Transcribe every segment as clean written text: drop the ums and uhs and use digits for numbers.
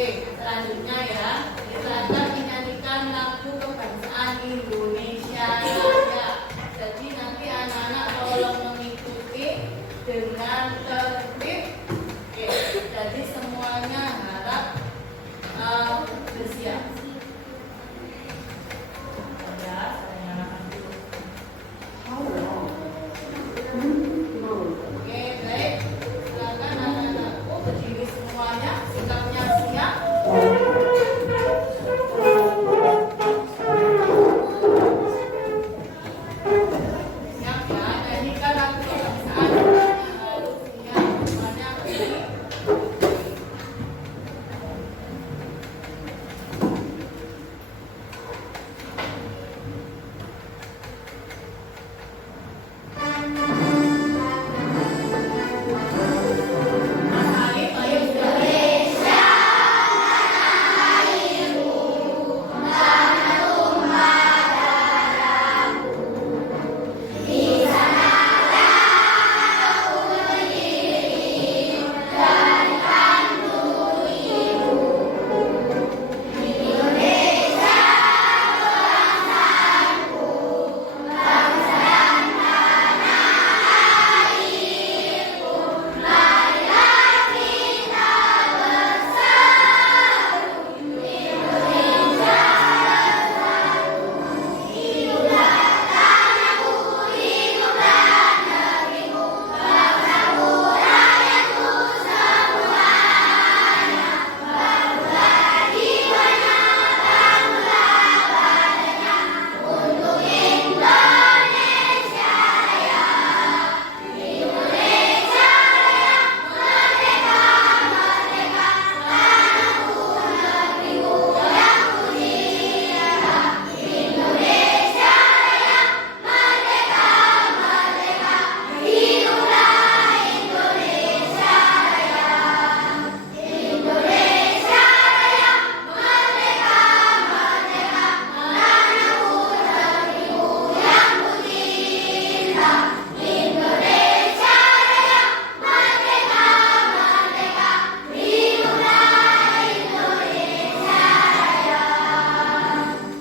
Oke, selanjutnya ya, kita akan menyanyikan lagu kebangsaan Indonesia Raya. Jadi nanti anak-anak tolong mengikuti dengan tertib. Oke, jadi semuanya harap bersiap. Ya, saya nyalakan dulu. Oke, baik. Silakan anak-anakku berdiri semuanya, sikapnya siap. Siap ya, nyanyikan lagu kebangsaan yang harus punya semuanya berdiri. Mas Alif, ayo sudah.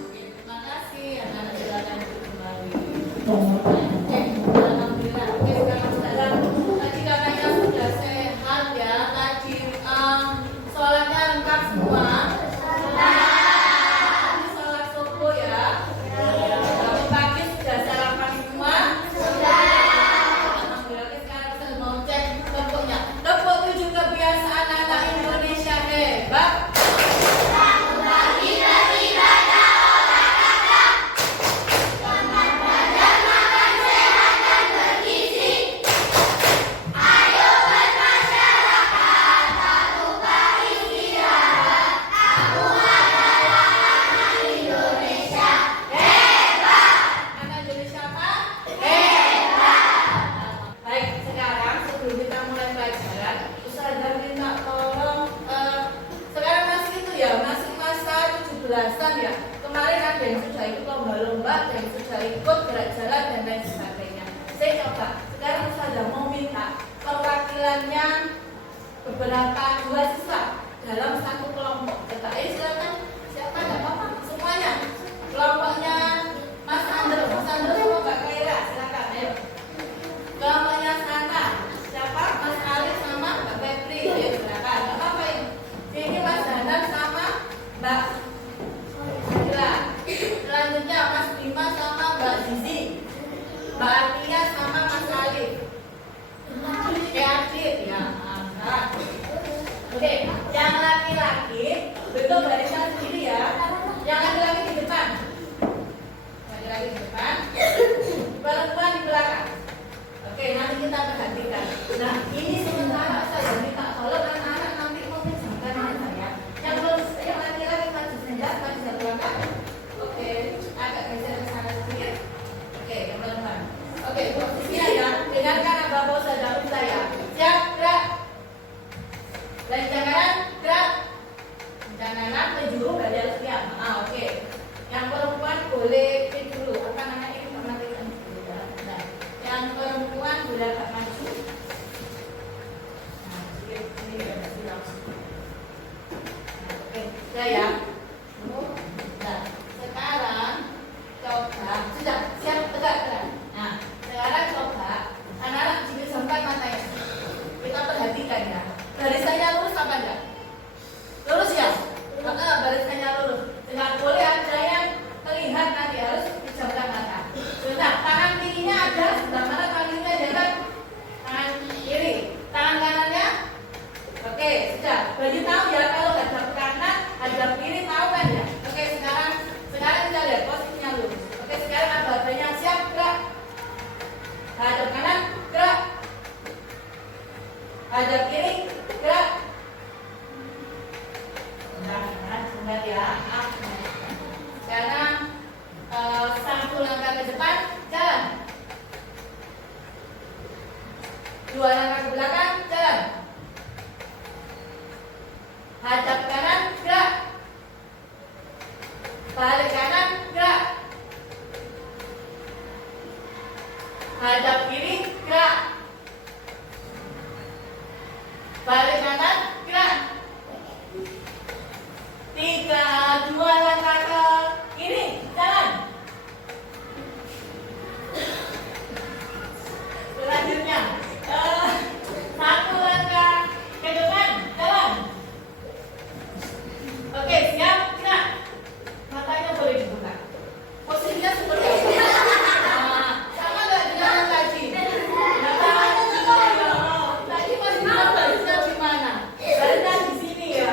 Terima kasih, anak-anak silakan duduk kembali. Alhamdulillah. Oke, sekarang saudara, tadi katanya sudah sehat ya. Tadi sholatnya lengkap semua. Tadi sholat subuh ya. Bangun pagi sudah sarapan semua. Alhamdulillah. Oke, sekarang saya mau cek tepuknya. Tepuk 7 kebiasaan anak Indonesia hebat. Anak Indonesia apa? Baik, sekarang sebelum kita mulai pelajaran, Ustazah minta tolong sekarang masih itu ya, masih masa 17-an ya. Kemarin ada yang sudah ikut lomba-lomba, ada yang sudah ikut gerak jalan dan lain sebagainya. Saya coba, sekarang Ustazah mau minta perwakilannya beberapa 2 siswa dalam satu kelompok. Silakan, siapa nggak apa-apa, semuanya. Kelompoknya Mas Andro sama Mbak Kaira, silakan, ayo. Kelompoknya Santa, siapa? Mas Alif sama Mbak Febri, ayo silakan. Nggak apa-apa ini. Ini Mas Danan sama Mbak Sila. Selanjutnya Mas Bima sama Mbak Zizi, Mbak Atia sama Mas Alif. Adit ya, mantap. Oke, yang laki-laki bentuk barisan sendiri ya. Yang laki-laki di depan. Laki-laki di depan. Perempuan di belakang. Oke, nanti kita perhatikan. Nah, ini sementara saya minta tolong anak-anak nanti mempersiapkan saya. Yang laki-laki maju saja, maju ke belakang. Oke, agak geser ke sana sedikit. Oke, yang perempuan. Oke, posisinya ya. Dengarkan apa Ustazah minta ya. Siap, gerak. Lencang kanan, gerak. Lencang kanan, penjuru badan siap. Oke. Yang perempuan boleh ini dulu. Apa namanya ini nanti dulu ya. Nah, yang perempuan boleh agak maju. Nah, sedikit. Sudah ya? Nah, sekarang coba, sudah siap tegak kan? Nah, sekarang coba anak-anak jepitkan matanya. Kita perhatikan ya. Barisannya lurus apa enggak? Lurus ya? Barisannya lurus. Jangan boleh ada yang terlihat, nanti harus dijamkan mata. Nah, tangan kirinya ada sebelah mana? Tangan kirinya ada tangan kiri. Tangan kanannya? Oke, sudah. Bagi tahu ya kalau hadap kanan, hadap kiri tahu kan ya? Oke, sekarang kita lihat posisinya lurus. Oke, sekarang abadanya siap gerak. Hadap kanan gerak. Hadap kiri gerak. Nah, sebentar ya. Sekarang satu langkah ke depan, jalan. Dua langkah ke belakang, jalan. Hadap kanan, gerak. Balik kanan, gerak. Hadap kiri, gerak. Balik kanan, gerak. 3, 2 langkah ke kiri, jalan. Selanjutnya, 1 langkah ke depan, jalan. Oke, siap, gerak. Matanya boleh dibuka. Posisinya seperti apa? Nah, sama nggak dengan yang tadi? Tadi posisinya barisnya di mana? Barisnya di sini ya.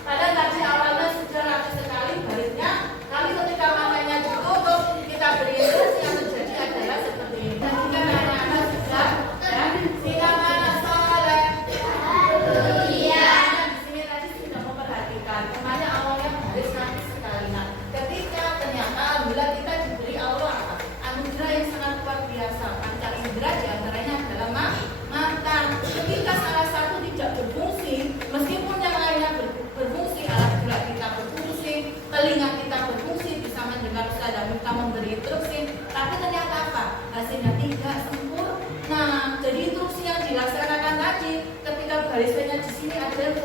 Padahal tadi awalnya sudah rapi sekali barisnya. Tapi ketika matanya ditutup, kita beri instruksi yang terjadi adalah seperti ini. Dan jika anak-anak sudah, ya, silakan anak soleh. Iya. Di sini tadi sudah memperhatikan. Kemana awalnya baris rapi sekali. Nah, ketika ternyata alhamdulillah kita diberi Allah apa? Anugerah yang sangat luar biasa. Panca indera diantaranya adalah mata. Ketika salah satu tidak berfungsi, meskipun yang lainnya berfungsi, alat gerak kita berfungsi, telinga kita berfungsi, bisa mendengar Ustaz dan kita memberi instruksi, tapi ternyata apa? Hasilnya tidak sempurna. Jadi instruksi yang dilaksanakan tadi, ketika barisannya di sini ada yang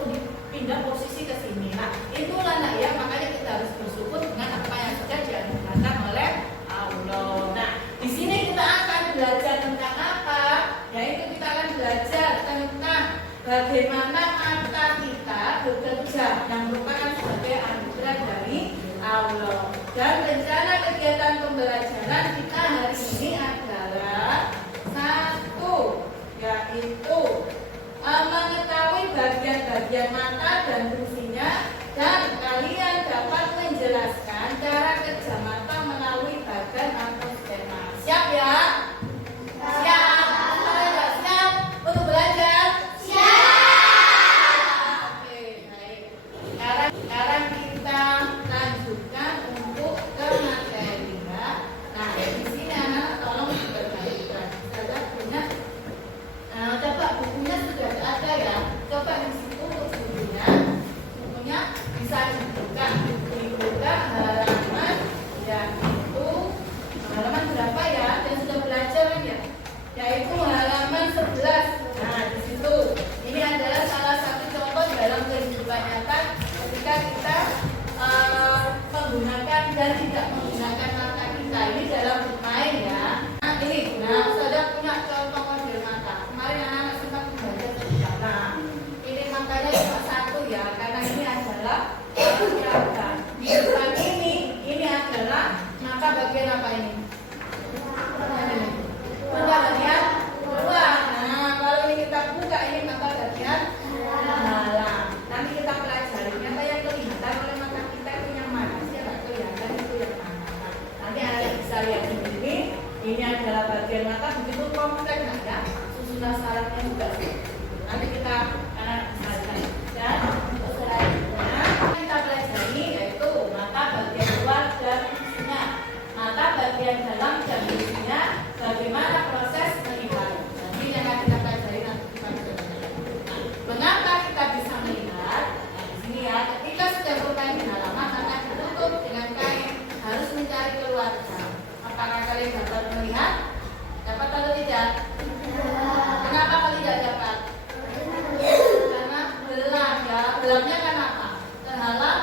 pindah posisi ke sini. Nah, itulah nak ya, makanya kita harus bersyukur dengan apa yang sudah dianugerahkan oleh Allah. Nah, di sini kita akan belajar tentang apa? Yaitu kita akan belajar tentang bagaimana mata kita bekerja yang merupakan sebagai anugerah dari Allah. Dan rencana kegiatan pembelajaran kita hari ini adalah 1, yaitu mengetahui bagian-bagian mata dan fungsinya, dan kalian dapat menjelaskan cara kerja mata melalui bagan atau skema. Siap ya? Siap. Sudah siap untuk belajar? Oke, baik. Sekarang kita lanjutkan untuk ke materinya. Nah, di sini anak tolong diperhatikan. Saya punya, coba bukunya sudah ada ya. Coba di situ untuk bukunya bisa dibuka halaman, yaitu halaman berapa ya? Yang sudah belajar kan ya? Yaitu halaman 11. Nah, di situ ini adalah salah satu contoh dalam kehidupan nyata ketika kita menggunakan dan tidak menggunakan mata kita ini dalam bermain ya. Nah, ini, saudara punya contoh model mata. Kemarin anak-anak sempat membaca sebentar. Nah, ini makanya cuma 1 ya, karena ini adalah persiapan. Di depan ini adalah mata bagian apa ini? Mata bagian luar. Nah, kalau ini kita buka, ini mata bagian dalam. Nanti kita pelajari apa yang kelihatan oleh mata kita itu yang mana sih, yang kelihatan itu yang mana. Nanti Anda bisa lihat sendiri. Ini adalah bagian mata, begitu kompleks ya. Susunan sarafnya juga. Nanti kita akan lihat. Dan untuk selanjutnya kita pelajari yaitu mata bagian luar dan fungsinya, mata bagian dalam dan fungsinya, bagaimana proses melihat. Jadi yang akan kita pelajari nanti kita pelajari. Mengapa kita bisa melihat? Nah, di sini ya, ketika sudah bermain di halaman, mata ditutup dengan kain, harus mencari keluarga. Apakah kalian dapat melihat? Dapat atau tidak? Kenapa kalian tidak dapat? Karena gelap ya. Gelapnya kan apa? Terhalang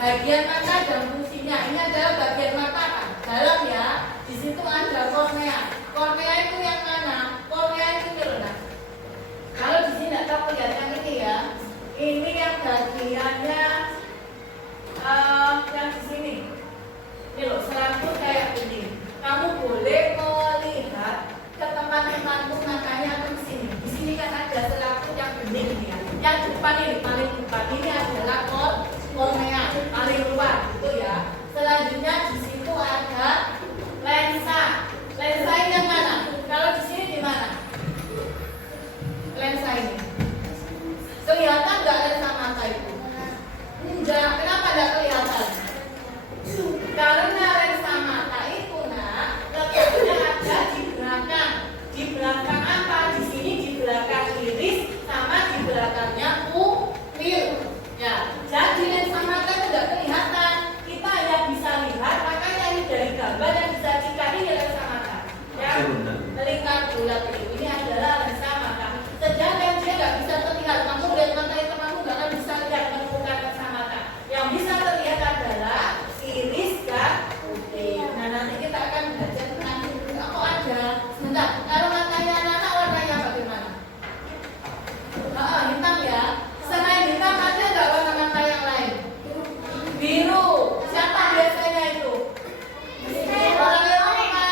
bagian mata dan fungsinya. Ini adalah bagian mata kan, dalam ya. Di situ ada kornea. Kornea itu yang mana? Kornea itu loh. Kalau di sini nggak tahu kelihatan ini ya. Ini yang bagiannya yang di sini. Ini loh, selaput kayak ini. Kamu boleh melihat ke teman-temanmu matanya ke sini. Di sini kan ada selaput yang bening ya. Yang depan ini paling depan ini adalah kornea paling luar gitu ya. Selanjutnya di situ ada lensa. Lensa ini yang mana? Kalau di sini di mana? Lensa ini. Kelihatan nggak lensa mata itu? Enggak. Kenapa nggak kelihatan? Karena lensa mata itu letaknya ada di belakang. Di belakang apa? Di sini di belakang iris sama di belakangnya pupil. Ya, jadi lensa mata itu nggak kelihatan. Kita hanya bisa lihat, makanya ini dari gambar yang disajikan ini lensa mata. Ya, lingkar bulat ini adalah lensa mata. Sedangkan dia nggak bisa terlihat. Kamu lihat mata itu, kamu nggak akan bisa lihat menemukan lensa mata. Yang bisa terlihat adalah iris dan pupil. Nah, nanti kita akan belajar tentang kok ada. Sebentar, kalau matanya anak warnanya bagaimana? Hitam ya. Selain hitam ada nggak warna mata yang lain? Biru. Siapa biasanya itu? Orang Eropa.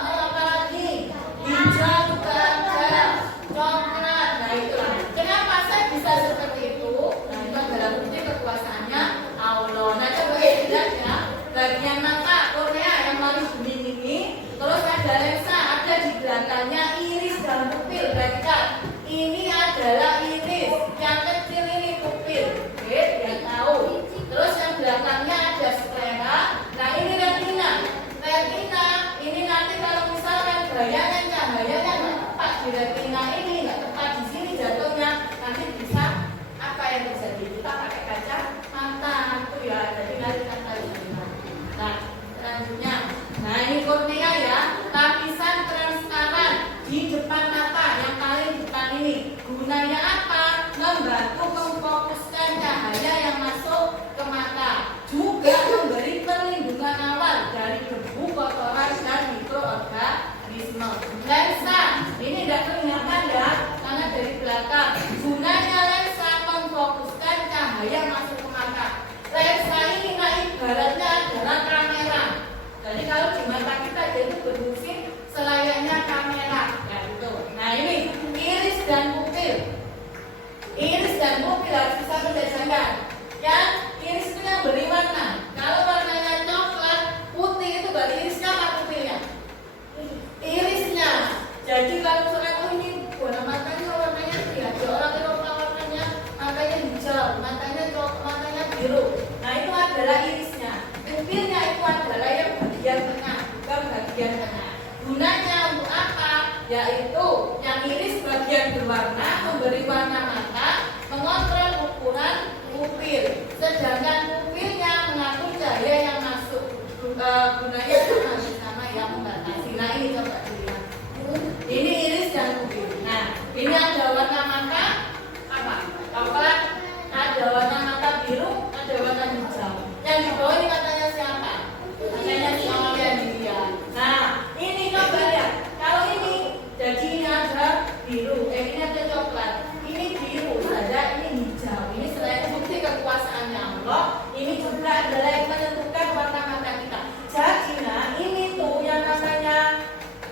Apa lagi? Hijau juga ada. Coklat. Nah itulah. Kenapa saya bisa seperti itu? Nah itu adalah bukti kekuasaannya Allah. Nah coba lihat ya. Bagian mata kornea yang paling bening ini. Terus ada lensa, ada di belakangnya iris dan pupil. Baikkan. Ini adalah iris, yang kecil ini pupil. Oke, dia tahu. Terus yang belakangnya ada sklera. Nah ini retina. Retina ini nanti kalau misalkan bayangkan cahayanya nggak tepat di retina ini, nggak tepat di sini jatuhnya, nanti bisa apa yang terjadi? Kita pakai kaca mata itu ya. Jadi nanti kita tahu. Nah selanjutnya, nah ini kornea ya, lapisan transparan di depan mata yang paling depan ini. Gunanya apa? Membantu memfokuskan cahaya yang masuk ke mata. Juga memberi perlindungan awal dari debu, kotoran, dan mikroorganisme. Lensa, ini tidak kelihatan ya, karena dari belakang. Gunanya lensa memfokuskan cahaya masuk ke mata. Lensa ini ibaratnya adalah kamera. Jadi kalau di mata kita dia itu berfungsi selayaknya kamera. Ya gitu. Nah ini iris dan pupil. Iris dan pupil harus bisa membedakan. Yang iris itu yang beri warna. Kalau warnanya coklat, putih itu berarti irisnya apa pupilnya? Irisnya. Jadi kalau misalnya ini warna matanya warnanya ya, orang Eropa warnanya matanya hijau, matanya biru. Nah itu adalah irisnya. Pupilnya itu adalah yang bagian tengah, bukan bagian tengah. Gunanya untuk apa? Yaitu yang iris bagian berwarna memberi warna mata, mengontrol ukuran pupil. Sedangkan pupilnya mengatur cahaya yang masuk. Gunanya sama yang membatasi. Nah ini coba dilihat. Ini iris dan pupil. Nah ini ada warna mata apa? Coklat. Ada warna mata biru, ada warna hijau. Yang di bawah ini matanya siapa? Matanya si Oyen ini ya. Nah ini coba lihat. Kalau ini, jadi ini ada biru, ini ada coklat. Ini biru saja, ini hijau. Ini selain bukti kekuasaannya Allah, ini juga adalah yang menentukan warna mata kita. Jadi nah ini tuh yang namanya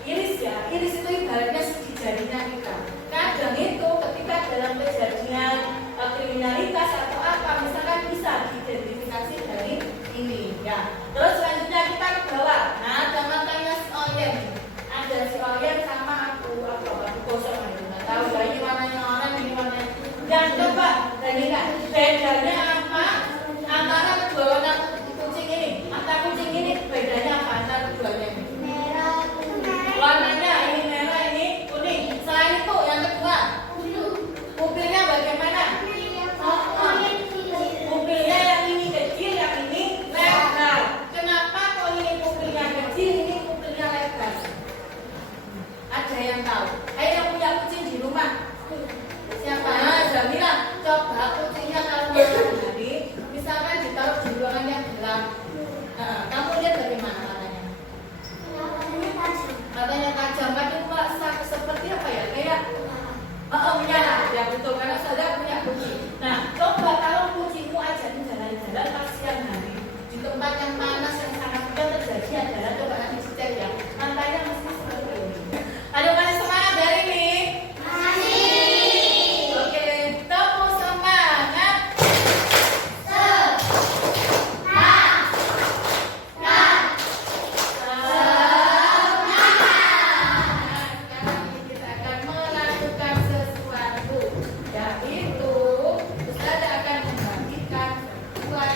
iris ya. Iris itu ibaratnya segi jarinya kita. Kadang itu ketika dalam kejadian kriminalitas atau apa, misalkan bisa diidentifikasi dari ini ya. Terus selanjutnya kita ke bawah. Nah ada matanya si Oyen. Ada si Oyen sama aku kosong aja. Nggak tahu ya ini warnanya orang, ini warnanya. Dan coba bandingkan bedanya apa antara kedua warna kucing ini. Antara kucing ini bedanya apa antara keduanya ini? Merah, Warnanya ini merah, ini kuning. Selain itu yang kedua, pupilnya bagaimana? Pupilnya yang ini kecil, yang ini lebar.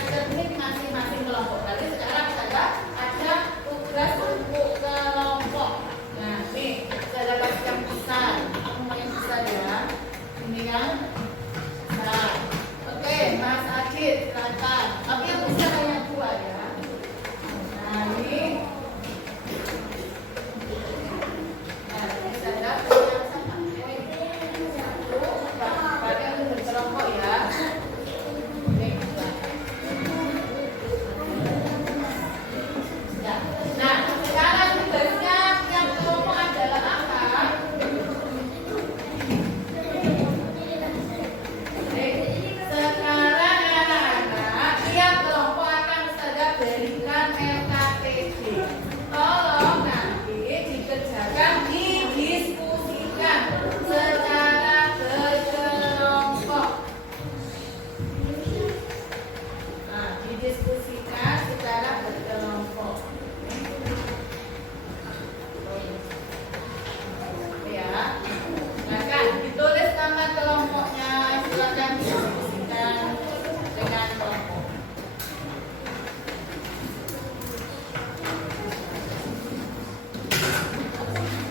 cermin masing-masing kelompok. Berarti sekarang ada tugas untuk kelompok. Nah, nih saya dapat yang besar. Kamu yang besar ya. Ini kan. Nah, oke, Mas Adit, silakan. Tapi yang besar hanya 2 ya. Nah, ini. Nah, ini saya dapat yang sama. Pakai untuk berkelompok ya. Nah, sekarang tugasnya yang kelompok adalah apa? Sekarang anak-anak, tiap kelompok akan Ustazah berikan LKPD. Tolong nanti dikerjakan, didiskusikan secara berkelompok. Nah, didiskusikan secara berkelompok. Ya, nah kan ditulis nama kelompoknya, silakan didiskusikan dengan kelompok.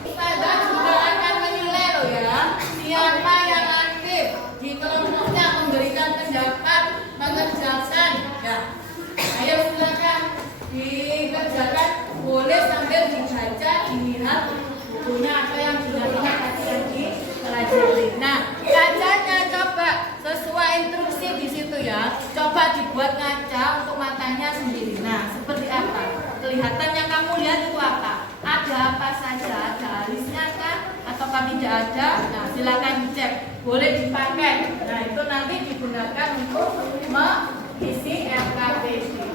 Ustazah juga akan menilai loh ya, siapa yang aktif di kelompoknya memberikan pendapat, mengerjakan. Ya, ayo silakan dikerjakan, boleh sambil dibaca, dilihat bukunya apa yang dilakukan tadi yang dipelajari. Nah, kacanya coba sesuai instruksi di situ ya. Coba dibuat kaca untuk matanya sendiri. Nah, seperti apa? Kelihatan yang kamu lihat itu apa? Ada apa saja? Ada alisnya kan? Atau tidak ada? Nah, silakan dicek. Boleh dipakai. Nah, itu nanti digunakan untuk mengisi LKPD.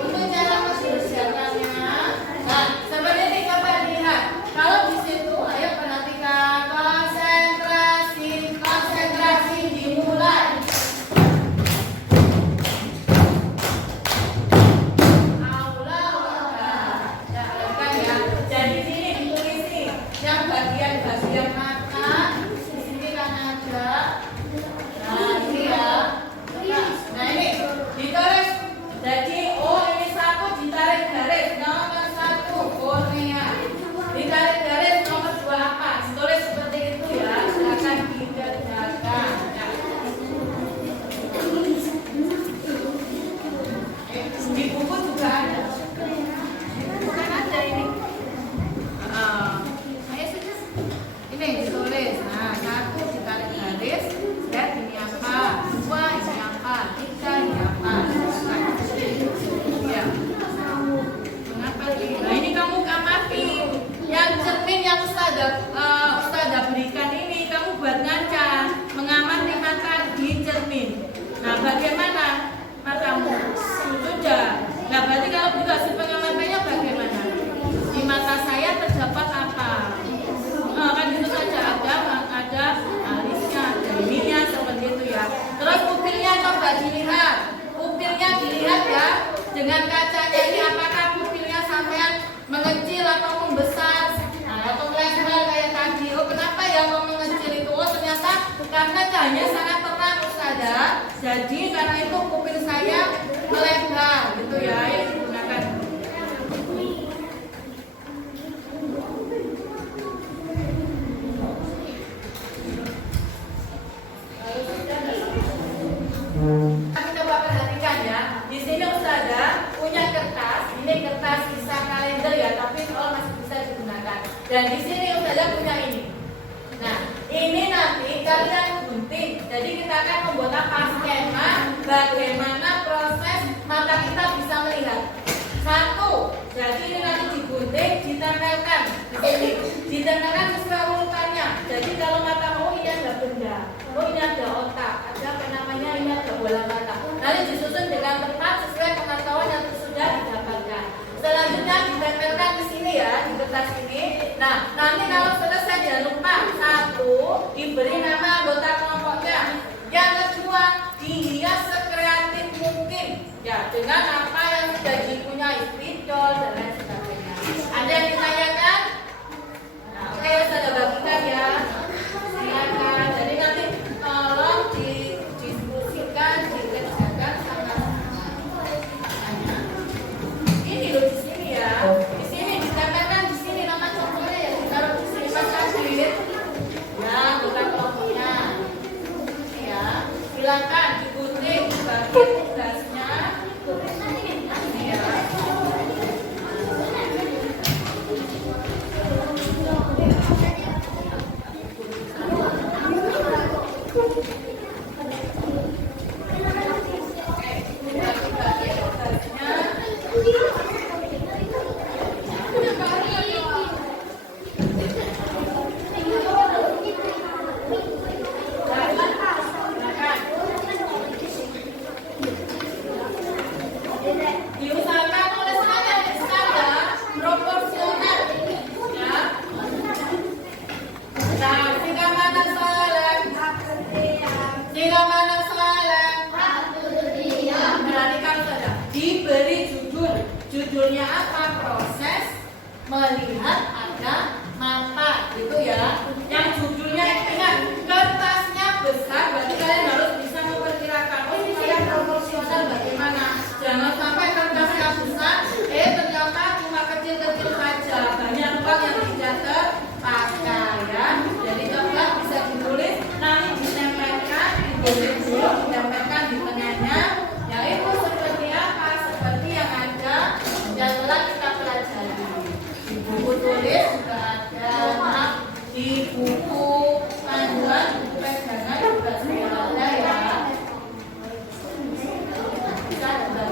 Untuk cara mempersiapkannya, nah seperti ini coba lihat. Kalau di situ, ayo perhatikan, konsentrasi dimulai. dengan kacanya ini apakah pupilnya sampean mengecil atau membesar, atau melebar kayak tadi. Oh, kenapa ya kok mengecil itu? Oh, ternyata karena cahaya sangat terang Ustazah. Jadi karena itu pupil saya melebar gitu ya. Yang digunakan. Kami coba perhatikan ya. Di sini Ustazah punya kertas. Ini kertas sisa kalender ya, tapi kalau masih bisa digunakan. Dan di sini Ustazah punya ini. Nah, ini nanti kalian gunting. Jadi kita akan membuat apa? Skema bagaimana proses mata kita bisa melihat. Satu. Jadi ini nanti digunting, ditempelkan di sini. Ditempelkan sesuai urutannya. Jadi kalau mata ini ada benda, ini ada otak, ada apa namanya, ini ada bola mata. Nanti disusun Nanti kalau selesai jangan lupa, satu, diberi nama anggota kelompoknya. Yang kedua, dihias sekreatif mungkin, ya, dengan apa yang sudah dipunyai, spidol dan lain sebagainya. Ada yang ditanyakan? Nah, oke, saya bagikan ya. Silakan. Jadi nanti tolong didiskusikan, dikerjakan sama-sama. Ini loh di sini ya. Di sini ditempelkan di sini nama contohnya ya ditaruh di sini Mas Adit. Ya, anggota kelompoknya. Ya, silakan digunting bagi tugasnya. Ya. Diusahakan tulisannya standar, proporsional, ya. Nah, jika mana soalan? Jika mana soalan? Perhatikan saja. Diberi judul. Judulnya apa? Proses melihat ada mata, gitu ya. Yang judulnya ingat, kertasnya besar, berarti kalian harus bisa memperkirakan. Oh, ini saya proporsional bagaimana? Jangan sampai kertasnya besar, ternyata cuma kecil-kecil saja, banyak ruang yang tidak terpakai ya. Jadi coba bisa ditulis, nanti ditempelkan, digosip dulu, ditempelkan di tengahnya. Yaitu seperti apa? Seperti yang ada dan telah kita pelajari. Di buku tulis juga ada, di buku panduan, buku pegangan juga sudah ada ya. Bisa juga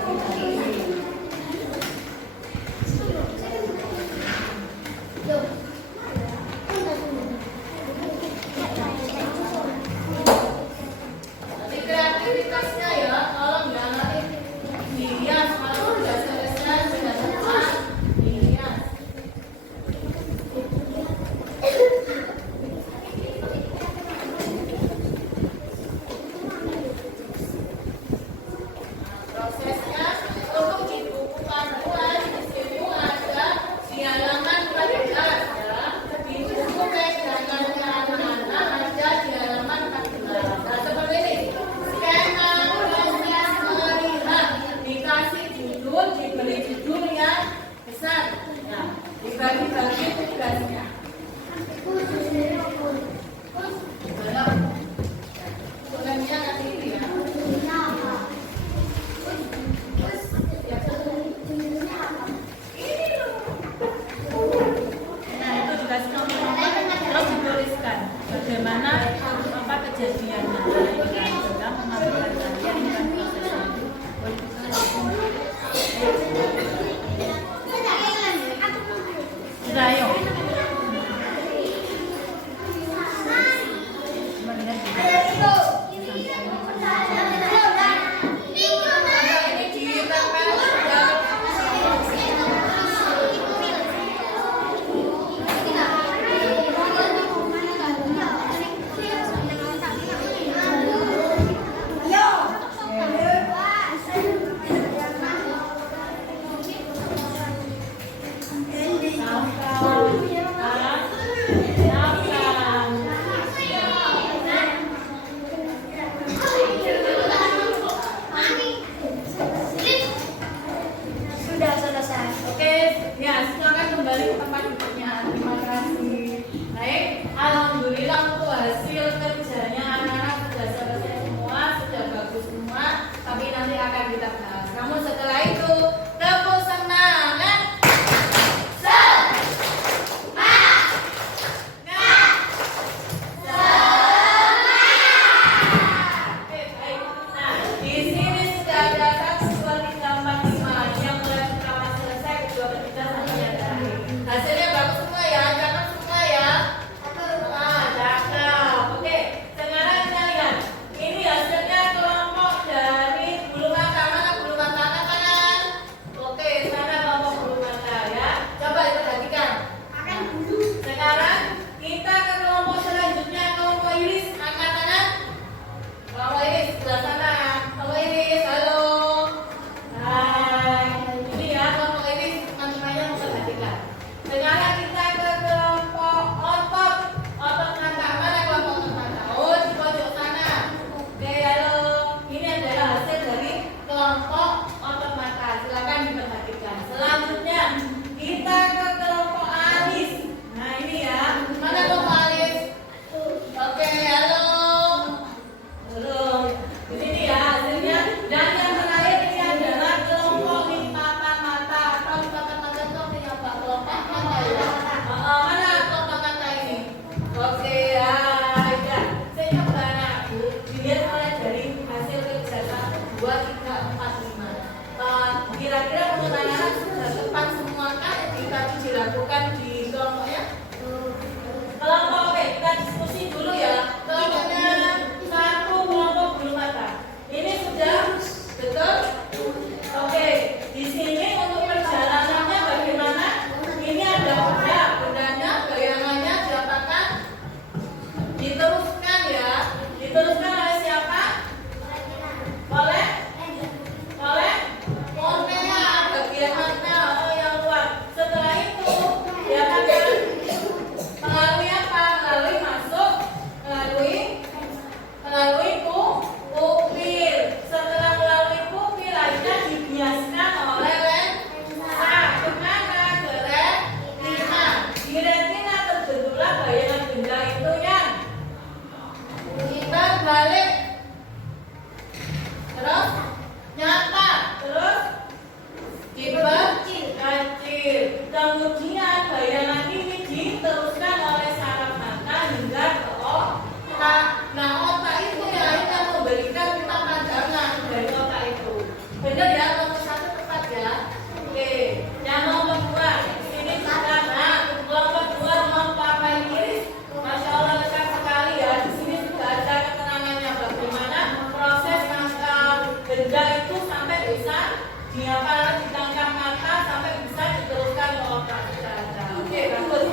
Apa ditangkap mata sampai bisa diteruskan ke otak saja. Oke, bagus.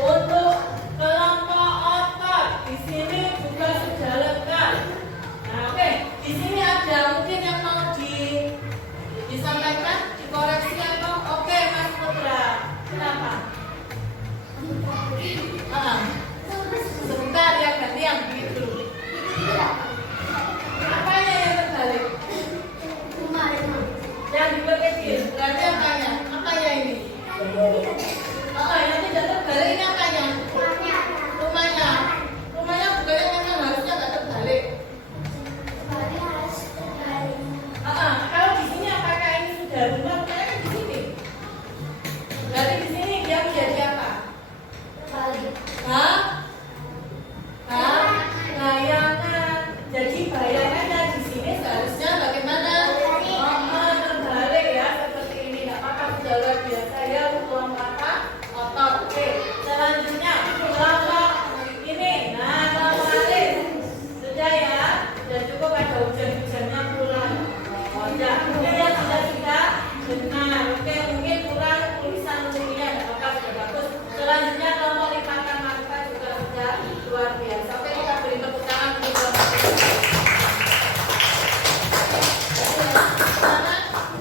Untuk kelompok otot di sini juga sudah lengkap. Nah, oke, di sini ada mungkin yang mau disampaikan, dikoreksi atau oke, Mas Putra. Kenapa? Sebentar ya, ganti yang gitu. Apanya yang terbalik? Yang diperkecil, berarti apanya? Apa ya ini? Yang tidak terbalik ini apanya? Rumahnya. Rumahnya bukannya memang harusnya nggak terbalik. Kalau di sini apakah ini sudah rumah? Bukannya kan di sini. Berarti di sini dia menjadi apa? Bayangan. Jadi bayangannya di sini seharusnya bagaimana? Terbalik ya, seperti ini. Nggak apa-apa, sudah luar biasa ya. Tuang mata, otot. Oke, selanjutnya kelompok ini. Nah, kelompok alis. Sudah ya, sudah cukup ada hujan-hujannya pulang. Ya, mungkin yang sudah benar. Oke, mungkin kurang tulisan tulisannya nggak apa-apa, sudah bagus. Selanjutnya kelompok lipatan mata juga sudah luar biasa. Oke, kita beri tepuk tangan untuk kelompok ini.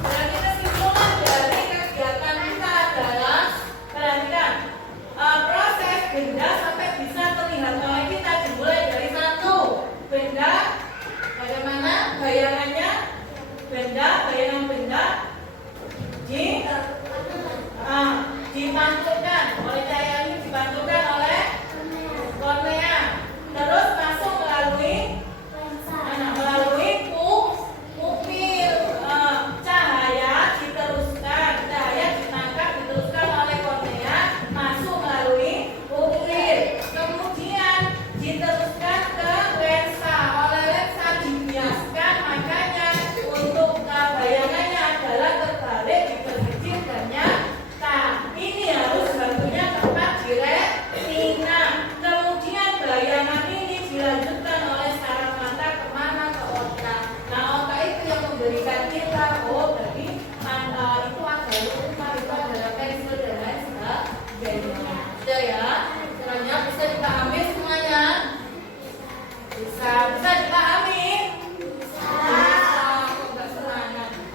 Berarti kesimpulan dari kegiatan kita adalah perhatikan proses benda sampai bisa terlihat oleh kita dimulai dari satu benda, bagaimana bayangannya, bayangan benda dipantulkan oleh cahaya ini, dipantulkan oleh kornea, terus masuk melalui pupil, cahaya diteruskan, cahaya ditangkap diteruskan oleh kornea, masuk melalui pupil, kemudian diteruskan ke lensa, oleh lensa dibiaskan, makanya untuk bayangannya adalah terbalik, diperkecil dan nyata. Ini harus bantunya tepat di retina. Kemudian bayangan ini dilanjutkan oleh saraf mata kemana? Ke otak. Nah, otak itu yang memberikan kita, oh tadi itu ada lupa, itu adalah pensil dan lain sebagainya. Sudah ya? Caranya bisa dipahami semuanya? Bisa dipahami?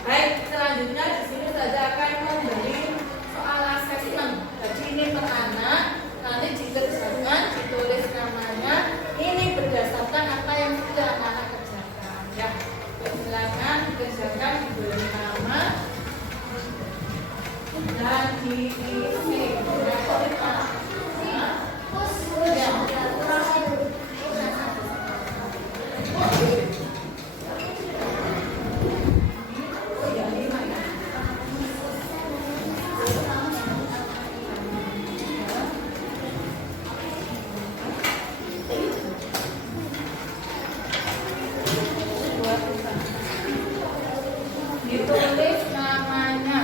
Baik, selanjutnya di sini saja akan memberi soal asesmen. Jadi ini per anak, nanti dikerjakan, ditulis namanya. Ini berdasarkan apa yang sudah anak-anak kerjakan. Ya, silakan dikerjakan, diberi nama dan diisi. Ditulis namanya.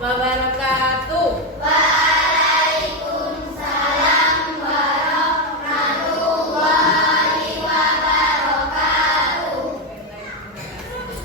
wabarakatuh.